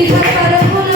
ఇది పరపుల